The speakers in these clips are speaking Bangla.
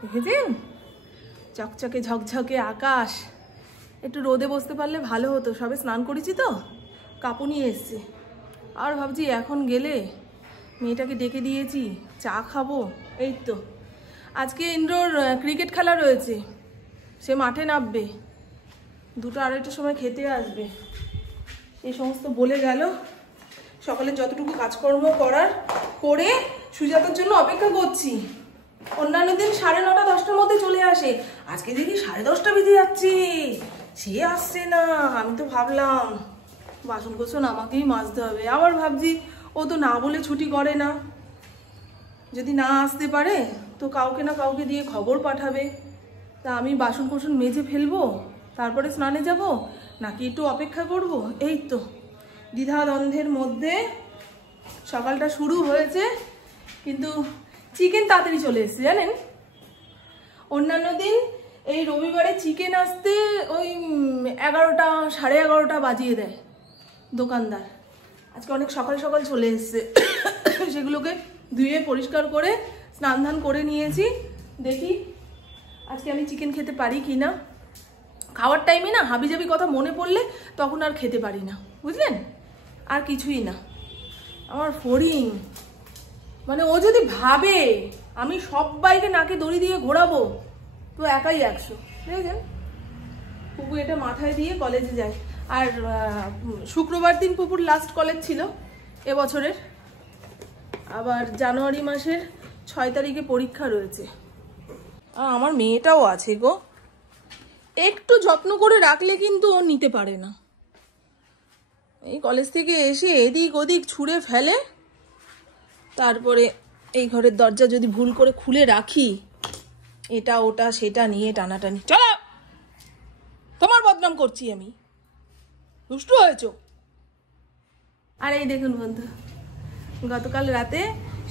দেখেছেন চকচকে ঝকঝকে আকাশ। একটু রোদে বসতে পারলে ভালো হতো, সবে স্নান করেছি তো কাঁপুনি এসছে। আর ভাবছি এখন গেলে মেয়েটাকে ডেকে দিয়েছি, চা খাবো। এই তো আজকে ইন্দ্রর ক্রিকেট খেলা রয়েছে, সে মাঠে নামবে, 2টা 2:30টার সময় খেতে আসবে, এই সমস্ত বলে গেল। সকালে যতটুকু কাজকর্ম করার করে সুজাতার জন্য অপেক্ষা করছি। অন্যান্য দিন 9:30 10টার মধ্যে চলে আসে, আজকে দেখি 10:30 বেজে যাচ্ছে, সে আসছে না। আমি তো ভাবলাম বাসন কোসন আমাকেই মাজতে হবে, আবার ভাবছি ও তো না বলে ছুটি করে না, যদি না আসতে পারে তো কাউকে না কাউকে দিয়ে খবর পাঠাবে। তা আমি বাসন কোসন মেজে ফেলবো, তারপরে স্নানে যাব, নাকি একটু অপেক্ষা করব? এই তো দ্বিধাদ্বন্দ্বের মধ্যে সকালটা শুরু হয়েছে। কিন্তু চিকেন তাড়াতাড়ি চলে এসেছে জানেন। অন্যান্য দিন এই রবিবারে চিকেন আসতে ওই 11টা 11:30 বাজিয়ে দেয় দোকানদার। আজকে অনেক সকাল সকাল চলে এসছে, সেগুলোকে ধুয়ে পরিষ্কার করে স্নান ধান করে নিয়েছি। দেখি আজকে আমি চিকেন খেতে পারি কি না। খাওয়ার টাইমে না হাবিজাবি কথা মনে পড়লে তখন আর খেতে পারি না, বুঝলেন, আর কিছুই না। আমার ফড়িং মানে ও যদি ভাবে আমি সবাইকে নাকে দড়ি দিয়ে ঘোরাবো তো একাই 100, দেখেছেন। পুপু এটা মাথায় দিয়ে কলেজে যায়। আর শুক্রবার দিন পুপুর লাস্ট কলেজ ছিল এবছরের, আবার জানুয়ারি মাসের 6 তারিখে পরীক্ষা রয়েছে। আমার মেয়েটাও আছে গো, একটু যত্ন করে রাখলে কিন্তু ও নিতে পারে না। এই কলেজ থেকে এসে এদিক ওদিক ছুঁড়ে ফেলে, তারপরে এই ঘরের দরজা যদি ভুল করে খুলে রাখি এটা ওটা সেটা নিয়ে টানাটানি। চলো, তোমার বদনাম করছি আমি, দুষ্টু হয়েছো। আর এই দেখুন বন্ধু, গতকাল রাতে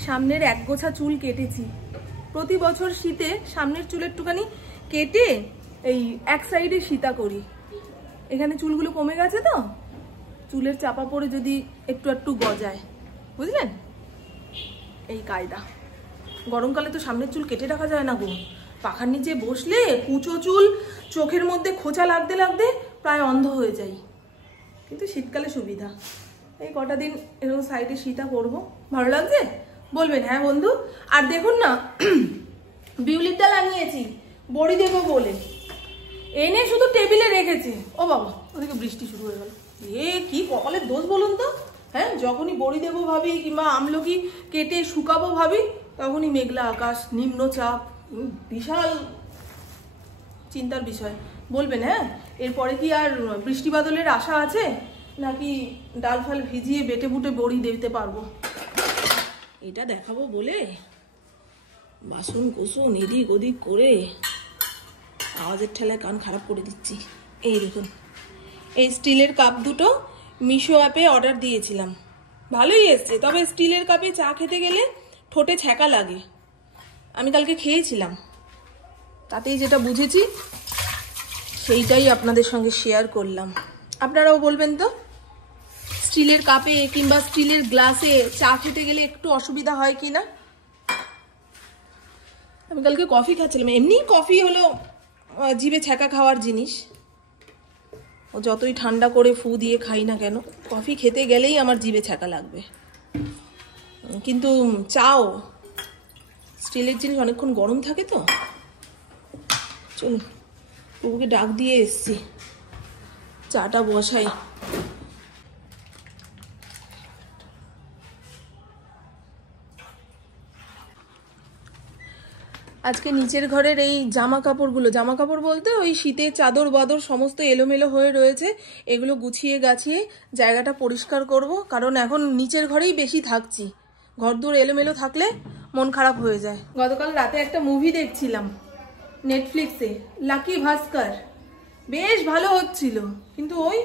সামনের 1 গোছা চুল কেটেছি। প্রতি বছর শীতে সামনের চুলের একটুখানি কেটে এই এক সাইডে সীতা করি। এখানে চুলগুলো কমে গেছে তো, চুলের চাপা পড়ে যদি একটু একটু গজায়, বুঝলেন, এই কায়দা। গরমকালে তো সামনের চুল কেটে রাখা যায় না গো, পাখার নিচে বসলে কুচো চুল চোখের মধ্যে খোঁচা লাগতে লাগতে প্রায় অন্ধ হয়ে যায়। কিন্তু শীতকালে সুবিধা, এই কটা দিন এরকম সাইডে সীতা করবো। ভালো লাগছে বলবেন হ্যাঁ বন্ধু। আর দেখুন না, বিউলির ডাল আনিয়েছি বড়ি দেবো বলে, এনে শুধু টেবিলে রেখেছি। ও বাবা, ওদিকে বৃষ্টি শুরু হয়ে গেল। এ কি কপালের দোষ বলুন তো। হ্যাঁ, যখনই বড়ি দেবো ভাবি কিংবা আমলকি কেটে শুকাবো ভাবি, তখনই মেঘলা আকাশ, নিম্নচাপ, বিশাল চিন্তার বিষয়। বলবেন হ্যাঁ, এরপরে কি আর বৃষ্টি বাদলের আশা আছে, নাকি ডাল ফাল ভিজিয়ে বেটে বুটে বড়ি দিতে পারবো? এটা দেখাবো বলে বাসন কোসন এদিক ওদিক করে আওয়াজের ঠেলায় কান খারাপ করে দিচ্ছি। এই দেখুন, এই স্টিলের কাপ দুটো মিশো অ্যাপে অর্ডার দিয়েছিলাম, ভালোই এসছে। তবে স্টিলের কাপে চা খেতে গেলে ঠোঁটে ছ্যাঁকা লাগে। আমি কালকে খেয়েছিলাম, তাতেই যেটা বুঝেছি সেইটাই আপনাদের সঙ্গে শেয়ার করলাম। আপনারাও বলবেন তো, স্টিলের কাপে কিংবা স্টিলের গ্লাসে চা খেতে গেলে একটু অসুবিধা হয় কি না। আমি কালকে কফি খাচ্ছিলাম, এমনি কফি হলো জিভে ছ্যাঁকা খাওয়ার জিনিস, ও যতই ঠান্ডা করে ফু দিয়ে খাই না কেন, কফি খেতে গেলেই আমার জিভে ছ্যাঁকা লাগবে। কিন্তু চাও স্টিলের জিনিস অনেকক্ষণ গরম থাকে তো। চলুন, প্রভুকে ডাক দিয়ে এসছি, চাটা বসাই। আজকে নিচের ঘরের এই জামা কাপড় বলতে ওই শীতের চাদর বাদর সমস্ত এলোমেলো হয়ে রয়েছে, এগুলো গুছিয়ে গাছিয়ে জায়গাটা পরিষ্কার করব। কারণ এখন নিচের ঘরেই বেশি থাকছি, ঘরদোর এলোমেলো থাকলে মন খারাপ হয়ে যায়। গতকাল রাতে একটা মুভি দেখছিলাম নেটফ্লিক্সে, লাকি ভাস্কর, বেশ ভালো হচ্ছিল। কিন্তু ওই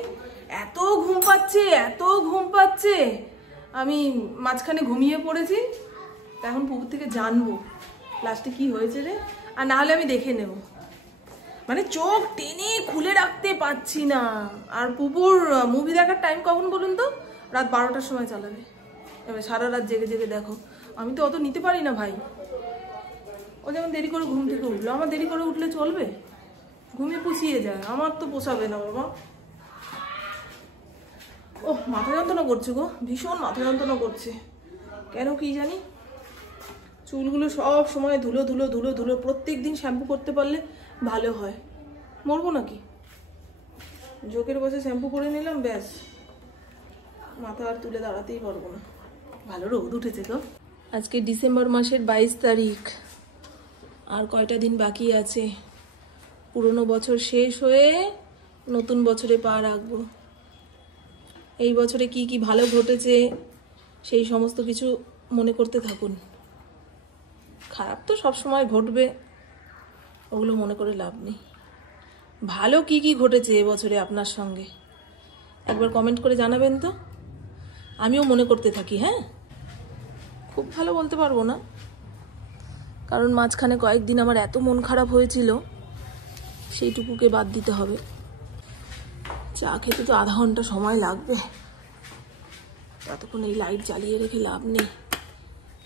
এত ঘুম পাচ্ছে, আমি মাঝখানে ঘুমিয়ে পড়েছি। এখন পুকুর থেকে জানবো লাস্টে কি হয়েছে রে, আর না হলে আমি দেখে নেব। মানে চোখ টেনে খুলে রাখতে পারছি না। আর পুপুর মুভি দেখার টাইম কখন বলুন তো? রাত 12টার সময় চালাবে। এবার সারা রাত জেগে জেগে দেখো, আমি তো অত নিতে পারি না ভাই। ও যেমন দেরি করে ঘুম থেকে উঠলো, আমার দেরি করে উঠলে চলবে? ঘুমিয়ে পুষিয়ে যায়, আমার তো পোষাবে না বাবা। ও মাথা যন্ত্রণা করছে গো, ভীষণ মাথা যন্ত্রণা করছে, কেন কি জানি। চুলগুলো সব সময় ধুলো ধুলো ধুলো ধুলো, প্রত্যেক দিন শ্যাম্পু করতে পারলে ভালো হয়। মরবো নাকি? জোকের বসে শ্যাম্পু করে নিলাম, ব্যাস মাথা আর তুলে দাঁড়াতেই পারবো না। ভালো রোদ উঠেছে তো। আজকে ডিসেম্বর মাসের 22 তারিখ, আর কয়টা দিন বাকি আছে। পুরনো বছর শেষ হয়ে নতুন বছরে পা রাখবো। এই বছরে কি কি ভালো ঘটেছে সেই সমস্ত কিছু মনে করতে থাকুন। খারাপ তো সব সময় ঘটবে, ওগুলো মনে করে লাভ নেই। ভালো কি কি ঘটেছে এবছরে আপনার সঙ্গে একবার কমেন্ট করে জানাবেন তো, আমিও মনে করতে থাকি। হ্যাঁ, খুব ভালো বলতে পারবো না, কারণ মাঝখানে কয়েকদিন আমার এত মন খারাপ হয়েছিল, সেইটুকুকে বাদ দিতে হবে। চা খেতে তো আধা ঘন্টা সময় লাগবে, ততক্ষণ এই লাইট জ্বালিয়ে রেখে লাভ নেই।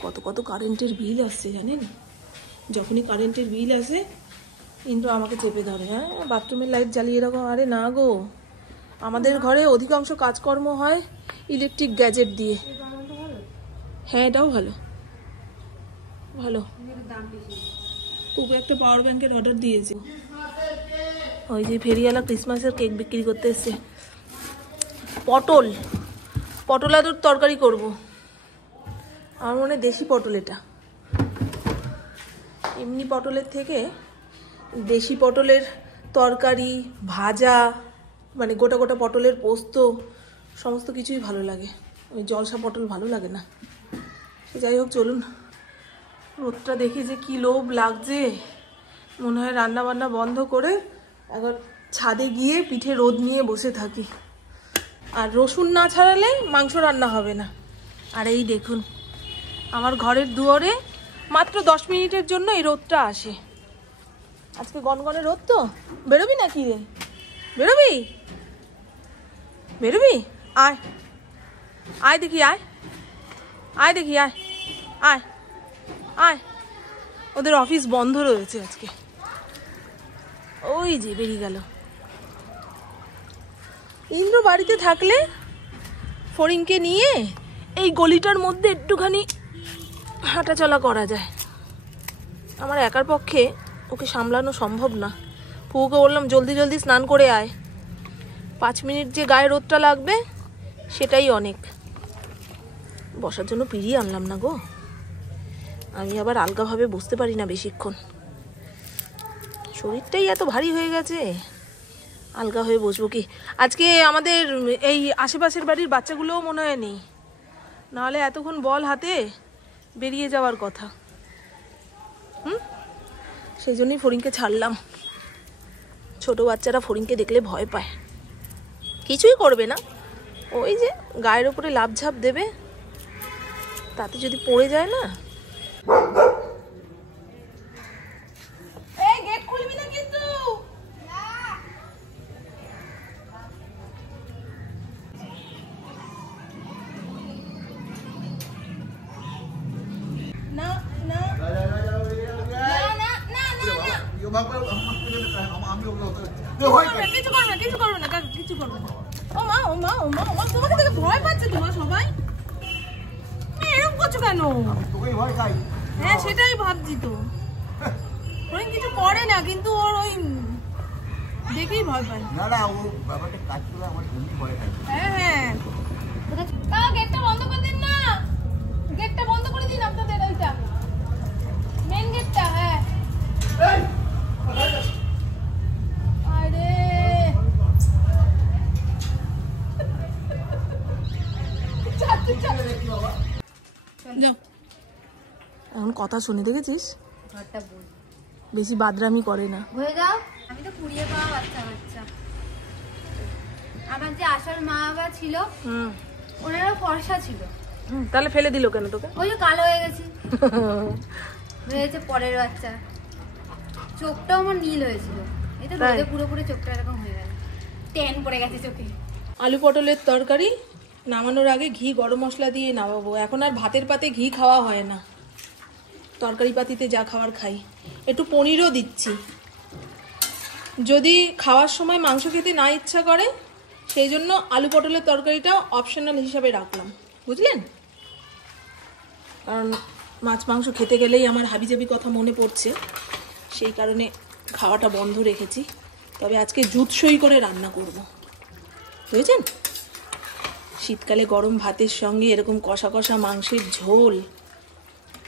কত কত কারেন্টের বিল আসছে জানেন? যখনই কারেন্টের বিল আসে কিন্তু আমাকে চেপে ধরে, হ্যাঁ বাথরুমের লাইট জ্বালিয়ে রাখো। আরে না গো, আমাদের ঘরে অধিকাংশ কাজকর্ম হয় ইলেকট্রিক গ্যাজেট দিয়ে। হ্যাঁ এটাও ভালো, ভালো। খুব একটা পাওয়ার ব্যাংকের অর্ডার দিয়েছি। ওই যে ফেরিওয়ালা ক্রিসমাসের কেক বিক্রি করতে এসছে। পটল আলুর তরকারি করব। আমার মনে হয় দেশি পটল এটা, এমনি পটলের থেকে দেশি পটলের তরকারি, ভাজা, মানে গোটা গোটা পটলের পোস্ত, সমস্ত কিছুই ভালো লাগে। ওই জলসা পটল ভালো লাগে না। যাই হোক চলুন, রোদটা দেখে যে কি লোভ লাগছে, মনে হয় রান্না বান্না বন্ধ করে একবার ছাদে গিয়ে পিঠে রোদ নিয়ে বসে থাকি। আর রসুন না ছাড়ালে মাংস রান্না হবে না। আর এই দেখুন আমার ঘরের দুয়ারে মাত্র 10 মিনিটের জন্য এই রোদটা আসে। আজকে গনগনে রোদ তো। বেরোবি নাকি রে? বেরোবি? বেরোবি? আয় আয় দেখি, আয় আয় দেখি, আয় আয় আয়। ওদের অফিস বন্ধ রয়েছে আজকে। ওই যে বেরিয়ে গেল। ইন্দ্র বাড়িতে থাকলে ফড়িংকে নিয়ে এই গলিটার মধ্যে একটুখানি হাঁটাচলা করা যায়। আমার একার পক্ষে ওকে সামলানো সম্ভব না। পুকুকে বললাম জলদি জলদি স্নান করে আয়, 5 মিনিট যে গায়ে রোদটা লাগবে সেটাই অনেক। বসার জন্য পিড়িয়ে আনলাম না গো, আমি আবার আলগাভাবে বসতে পারি না বেশিক্ষণ, শরীরটাই এত ভারী হয়ে গেছে, আলগা হয়ে বসবো কি। আজকে আমাদের এই আশেপাশের বাড়ির বাচ্চাগুলোও মনে হয় নেই, নাহলে এতক্ষণ বল হাতে বেরিয়ে যাওয়ার কথা। সেই জন্যই ফড়িংকে ছাড়লাম। ছোট বাচ্চারা ফড়িংকে দেখলে ভয় পায়, কিছুই করবে না, ওই যে গায়ের ওপরে লাফঝাপ দেবে, তাতে যদি পড়ে যায় না। এই গেট খুলবি না কিন্তু। না না কিছু করবে না, কিছু করবে না। ও মা ও মা ও মা ও মা, তোমাকে দেখে ভয় পাচ্ছে তোমার সবাই। এরকম করছো কেন? হ্যাঁ সেটাই ভাবছি তো। ওই কিছু করে না কিন্তু ওর ওই দেখেই ভয় পায়। না না ও ব্যাপারটা কাজ করে আমার জন্যই ভয় পায়। হ্যাঁ হ্যাঁ গেটটা বন্ধ করে দিন না, গেটটা বন্ধ করে দিন আপনাদের ওইটা মেন গেটটা। হ্যাঁ আরে এখন কথা শুনে দেখেছিস, বেশি বাদরামি করে না। হয়ে যাও, আমি তো কুড়িয়ে পাওয়া বাচ্চা বাচ্চা। আমার যে আসল মা বাবা ছিল ওনারা ফর্সা ছিল, তাহলে ফেলে দিল কেন তোকে? ওই যে কালো হয়ে গেছি, হয়েছে পরের বাচ্চা। চোখটাও আমার নীল হয়েছিল, এই তো রোদে পুরোপুরি চোখটা এরকম হয়ে গেল, ট্যান পড়ে গেছে চোখে। আলু পটলের তরকারি নামানোর আগে ঘি গরম মশলা দিয়ে নামাবো। এখন আর ভাতের পাতে ঘি খাওয়া হয় না, তরকারি পাতিতে যা খাওয়ার খাই। একটু পনিরও দিচ্ছি। যদি খাওয়ার সময় মাংস খেতে না ইচ্ছা করে সেই জন্য আলু পটলের তরকারিটা অপশনাল হিসাবে রাখলাম, বুঝলেন? কারণ মাছ মাংস খেতে গেলেই আমার হাবিজাবি কথা মনে পড়ছে, সেই কারণে খাওয়াটা বন্ধ রেখেছি। তবে আজকে জুতসই করে রান্না করব, বুঝেছেন? শীতকালে গরম ভাতের সঙ্গে এরকম কষা কষা মাংসের ঝোল,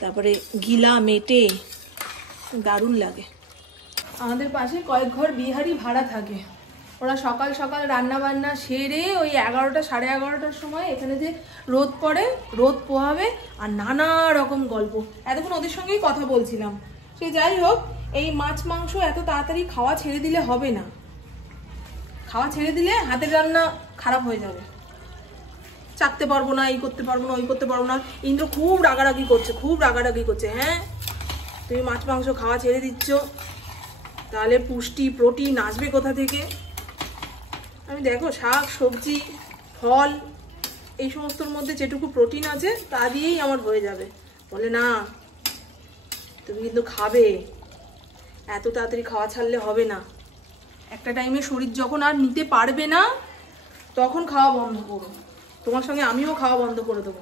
তারপরে গিলা মেটে, দারুণ লাগে। আমাদের পাশে কয়েক ঘর বিহারি ভাড়া থাকে। ওরা সকাল সকাল রান্না বান্না সেরে ওই 11টা সাড়ে 11টার সময় এখানে যে রোদ পড়ে, রোদ পোহাবে আর নানা রকম গল্প। এতক্ষণ ওদের সঙ্গেই কথা বলছিলাম। সে যাই হোক, এই মাছ মাংস এত তাড়াতাড়ি খাওয়া ছেড়ে দিলে হবে না। খাওয়া ছেড়ে দিলে হাতের রান্না খারাপ হয়ে যাবে, চাকতে পারবো না, এই করতে পারবো না, ওই করতে পারবো না। ইন্দ্র খুব রাগারাগি করছে, খুব রাগারাগি করছে। হ্যাঁ, তুমি মাছ মাংস খাওয়া ছেড়ে দিচ্ছ, তাহলে পুষ্টি প্রোটিন আসবে কোথা থেকে? আমি দেখো শাক সবজি ফল এই সমস্তর মধ্যে যেটুকু প্রোটিন আছে তা দিয়েই আমার হয়ে যাবে। বলে না, তুমি কিন্তু খাবে, এত তাড়াতাড়ি খাওয়া ছাড়লে হবে না। একটা টাইমে শরীর যখন আর নিতে পারবে না তখন খাওয়া বন্ধ করো। তোমার সঙ্গে আমিও খাওয়া বন্ধ করে দেবো।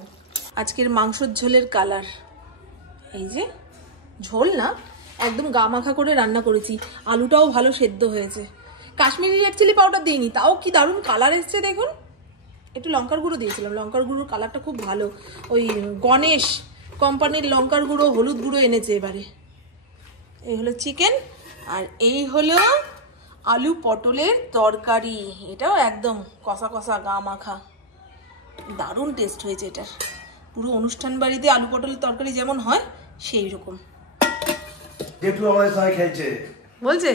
আজকের মাংসর ঝোলের কালার, এই যে ঝোল না, একদম গা মাখা করে রান্না করেছি। আলুটাও ভালো সেদ্ধ হয়েছে। কাশ্মীরি রেড চিলি পাউডার দিইনি, তাও কি দারুণ কালার এসছে দেখুন। একটু লঙ্কার গুঁড়ো দিয়েছিলাম, লঙ্কার গুঁড়োর কালারটা খুব ভালো। ওই গণেশ কোম্পানির লঙ্কার গুঁড়ো হলুদ গুঁড়ো এনেছে এবারে। এই হলো চিকেন, আর এই হলো আলু পটলের তরকারি। এটাও একদম কষা কষা গা মাখা, দারুণ টেস্ট হয়েছে এটার। পুরো অনুষ্ঠান বাড়িতে আলু পটলের তরকারি যেমন হয় সেই রকম। বলছে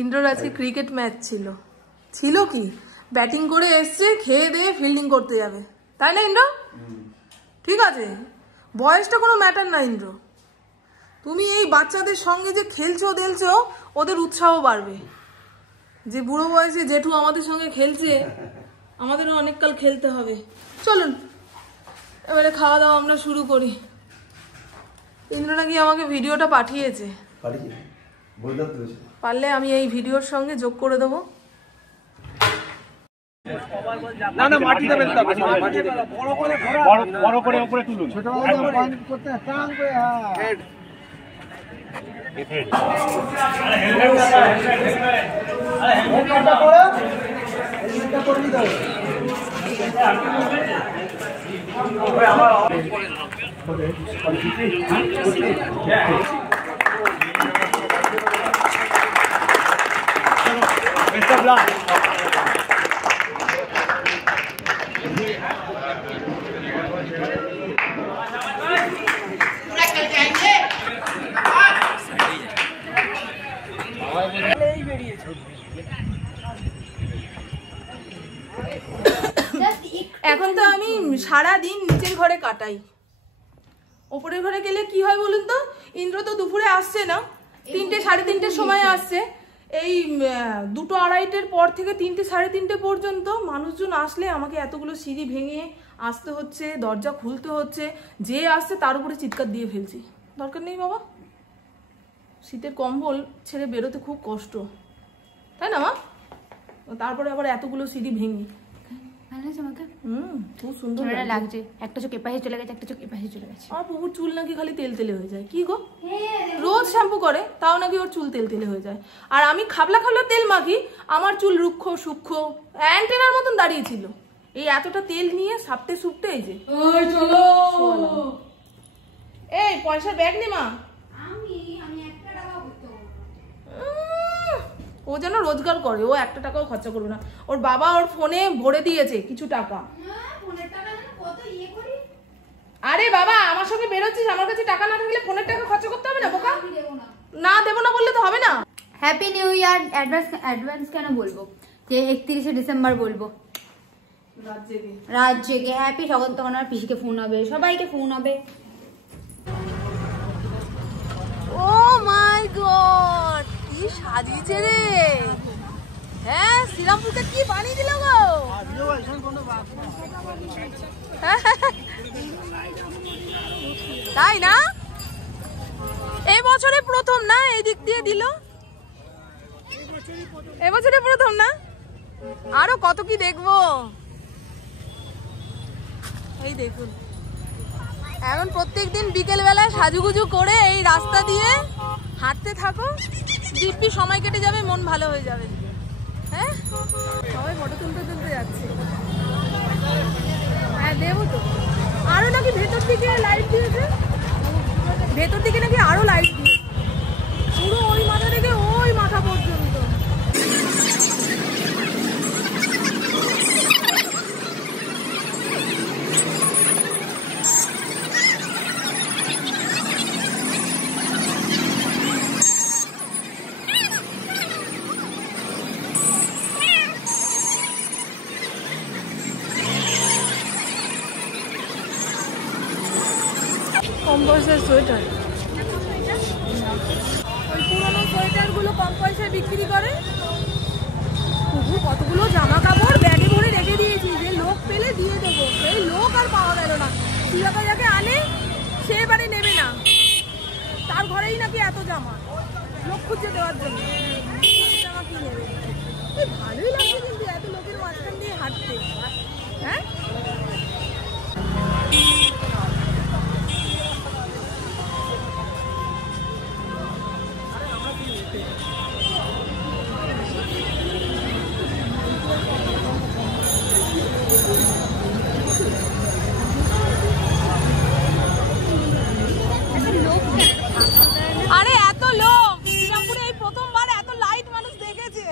ইন্দ্রর আজকে ক্রিকেট ম্যাচ ছিল কি ব্যাটিং করে এসছে, খেয়ে দিয়ে ফিল্ডিং করতে যাবে, তাই না ইন্দ্র? ঠিক আছে, বয়সটা কোনো ম্যাটার না ইন্দ্র। তুমি এই বাচ্চাদের সঙ্গে যে খেলছো দেলছো, ওদের উৎসাহ বাড়বে। যে বুড়ো বয়সে জেঠু আমাদের সঙ্গে খেলছে, আমাদেরও অনেককাল খেলতে হবে। চলুন এবারে খাওয়া দাওয়া আমরা শুরু করি। ইন্দ্র নাকি আমাকে ভিডিওটা পাঠিয়েছে, পারলে আমি এই ভিডিওর সঙ্গে যোগ করে দেবো। না না, মাটি দেবেন না, বড় করে উপরে তুলুন, ছোট করতে টান করে। হ্যাঁ, এখন তো আমি সারা দিন নিচের ঘরে কাটাই। ওপরের ঘরে গেলে কি হয় বলুন তো, ইন্দ্র তো দুপুরে আসছে না, 3টে সাড়ে 3টের সময় আসছে। এই 2টো 2:30-এর পর থেকে 3টে সাড়ে 3টে পর্যন্ত মানুষজন আসলে আমাকে এতগুলো সিঁড়ি ভেঙে আসতে হচ্ছে, দরজা খুলতে হচ্ছে। যে আসছে তার উপরে চিৎকার দিয়ে ফেলছি। দরকার নেই বাবা, শীতের কম্বল ছেড়ে বেরোতে খুব কষ্ট, তাই না মা? তারপরে আবার এতগুলো সিঁড়ি ভেঙে। খুব সুন্দর লাগছে। একটা চোখ এপাশে চলে গেছে, একটা চোখ এপাশে চলে গেছে। আমার পুকুর চুল নাকি খালি তেল তেলে হয়ে যায়। কি গো, রোজ শ্যাম্পু করে তাও নাকি ওর চুল তেল তেলে হয়ে যায়। আর আমি খাবলা খাবলা তেল মাখি, আমার চুল রুক্ষ সূক্ষ্ম অ্যান্টেনার মতন দাঁড়িয়েছিল। এই এতটা তেল নিয়ে সাপটে সুপটে এই যে চলো। এই পয়সার ব্যাগ নে মা। ও যেন রোজগার করে, ও 1 টাকাও খরচা করবে না। ওর বাবা ওর ফোনে ভরে দিয়েছে কিছু টাকা। আরে বাবা, আমার সঙ্গে বেরোচ্ছিস, আমার কাছে টাকা না থাকলে ফোনের টাকা খরচা করতে হবে না বোকা? না দেবো না বললে তো হবে না। হ্যাপি নিউ ইয়ার অ্যাডভান্স কেন বলবো, যে 31শে ডিসেম্বর বলবো। রাত জেগে হ্যাপি। তখন তখন আমার পিসিকে ফোন হবে, সবাইকে ফোন হবে। ও মাই গড, কি সাজিয়েছে রে। হ্যাঁ, শ্রীরামপুরকে কি বানিয়ে দিল গো। তাই না? এই বছরে প্রথম না এই দিক দিয়ে দিল, এবছরে প্রথম না, আরো কত কি দেখবো। এই দেখুন এখন প্রত্যেকদিন বিকেল বেলায় সাজুগুজু করে এই রাস্তা দিয়ে হাঁটতে থাকো, দিব্যি সময় কেটে যাবে, মন ভালো হয়ে যাবে। হ্যাঁ সবাই ফটো তুলতে তুলতে যাচ্ছে। হ্যাঁ দেবো তো, আরো নাকি ভেতর দিকে লাইট দিয়েছে, ভেতর দিকে নাকি আরো লাইট দিয়েছে, পুরো ওই মাথা থেকে ওই মাথা পর্যন্ত। কম পয়সার সোয়েটার, ওই পুরোনো সোয়েটারগুলো কম পয়সায় বিক্রি করে। কতগুলো জামা কাপড় ব্যাগে ভরে রেখে দিয়েছি, যে লোক পেলে দিয়ে দেবো, সেই লোক আর পাওয়া গেল না। শিলাকা যাকে আনে সে এবারে নেবে না, তার ঘরেই নাকি এত জামা, লোক খুঁজে দেওয়ার জন্য। জামা কি নেবে? ভালোই লাগছে কিন্তু এত লোকের মাঝখান দিয়ে হাঁটতে। হ্যাঁ আরে এত লোক শ্রীরামপুরে এই প্রথমবার এত লাইট মানুষ দেখেছে,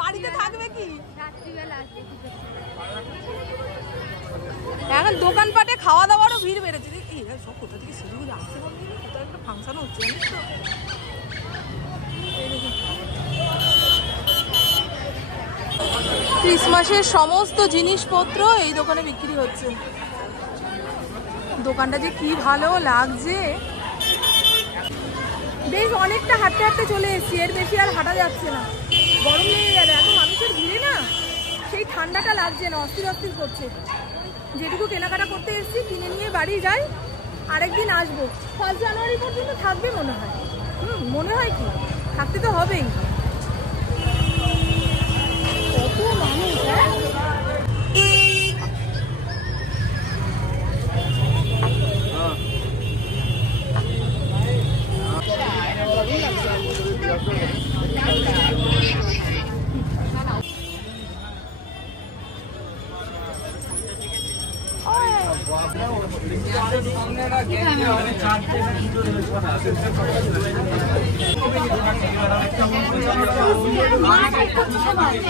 বাড়িতে থাকবে কি? এখন দোকানপাটে খাওয়া দাওয়ারও ভিড় বেড়েছে। সব কোথা থেকে সেগুলো আসছে, কোথাও একটা ফাংশন হচ্ছে জানিস তো। ক্রিসমাসের সমস্ত জিনিসপত্র এই দোকানে বিক্রি হচ্ছে। দোকানটা যে কি ভালো লাগছে, বেশ অনেকটা হাঁটতে হাঁটতে চলে এসেছি, এর বেশি আর হাঁটা যাচ্ছে না, গরম লেগে যাবে। এত মানুষের ভিড়ে না সেই ঠান্ডাটা লাগছে না, অস্থির অস্থির করছে। যেটুকু কেনাকাটা করতে এসেছি কিনে নিয়ে বাড়ি যাই, আরেকদিন আসবো। 1 জানুয়ারি পর্যন্ত থাকবে মনে হয়। মনে হয় কি, থাকতে তো হবেই। কত মানুষ,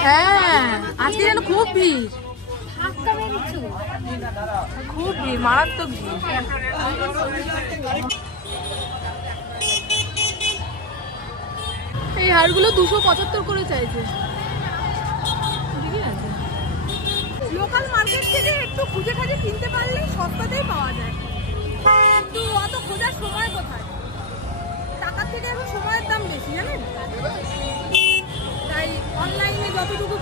হ্যাঁ হ্যাঁ আজকে যেন খুব ভিড়, খুব ভিড়, মারাত্মক ভিড়। এই হারগুলো 275 করে চাইছে। লোকাল মার্কেট থেকে একটু খুঁজে খাজে কিনতে পারলে সস্তাতেই পাওয়া যায়, কিন্তু অত খোঁজার সময় কোথায়? টাকার থেকে এখন সময়ের দাম বেশি জানেন, তাই অনলাইনে যতটুকু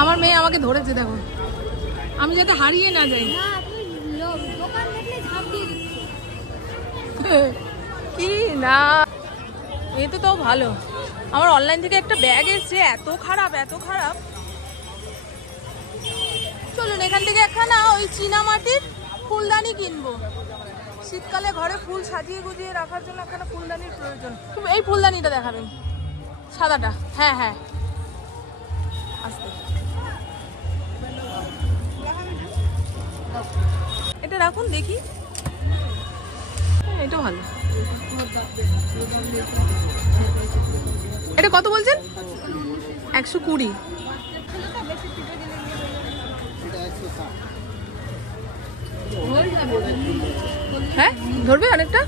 আমার মেয়ে আমাকে ধরেছে, দেখো আমি যাতে হারিয়ে না যাই। কি না এ তো তাও ভালো। আমার অনলাইন থেকে একটা ব্যাগ এসছে, এত খারাপ এত খারাপ। চলুন এখান থেকে একখানা ওই চীনা মাটির ফুলদানি কিনবো, শীতকালে ঘরে ফুল সাজিয়ে গুজিয়ে রাখার জন্য একখানা ফুলদানির প্রয়োজন। এই ফুলদানিটা দেখাবেন, সাদাটা? হ্যাঁ হ্যাঁ আস্তে, এটা রাখুন দেখি, এটা ভালো। এটা কত বলছেন? 120। হ্যাঁ ধরবে অনেকটা।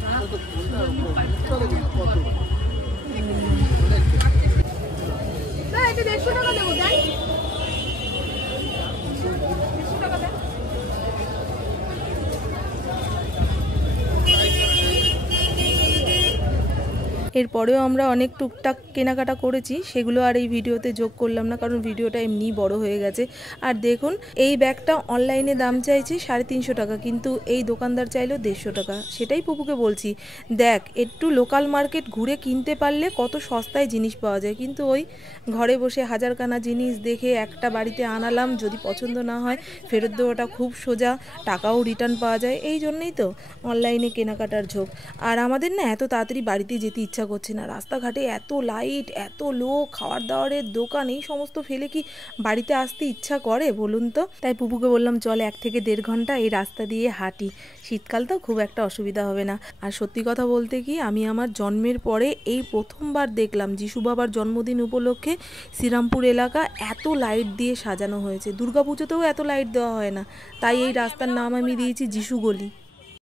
এটা 150 টাকা দেবো, তাই 150 টাকা দেন। এরপরেও আমরা অনেক টুকটাক কেনাকাটা করেছি, সেগুলো আর এই ভিডিওতে যোগ করলাম না, কারণ ভিডিওটা এমনিই বড় হয়ে গেছে। আর দেখুন এই ব্যাগটা অনলাইনে দাম চাইছে 350 টাকা, কিন্তু এই দোকানদার চাইলো 150 টাকা। সেটাই পুপুকে বলছি, দেখ একটু লোকাল মার্কেট ঘুরে কিনতে পারলে কত সস্তায় জিনিস পাওয়া যায়, কিন্তু ওই ঘরে বসে হাজারখানা জিনিস দেখে একটা বাড়িতে আনালাম, যদি পছন্দ না হয় ফেরত দেওয়াটা খুব সোজা, টাকাও রিটার্ন পাওয়া যায়। এই জন্যই তো অনলাইনে কেনাকাটার ঝোঁক। আর আমাদের না এত তাড়াতাড়ি বাড়িতে যেতে ইচ্ছা করছে না, রাস্তাঘাটে এত লাইট, এত লোক, খাওয়ার দাওয়ারের দোকান, এই সমস্ত ফেলে কি বাড়িতে আসতে ইচ্ছা করে বলুন তো? তাই পুপুকে বললাম চল 1 থেকে 1.5 ঘন্টা এই রাস্তা দিয়ে হাঁটি, শীতকাল তো খুব একটা অসুবিধা হবে না। আর সত্যি কথা বলতে কি, আমি আমার জন্মের পরে এই প্রথমবার দেখলাম যিশু বাবার জন্মদিন উপলক্ষে শ্রীরামপুর এলাকা এত লাইট দিয়ে সাজানো হয়েছে। দুর্গাপুজোতেও এত লাইট দেওয়া হয় না, তাই এই রাস্তার নাম আমি দিয়েছি যিশু গলি।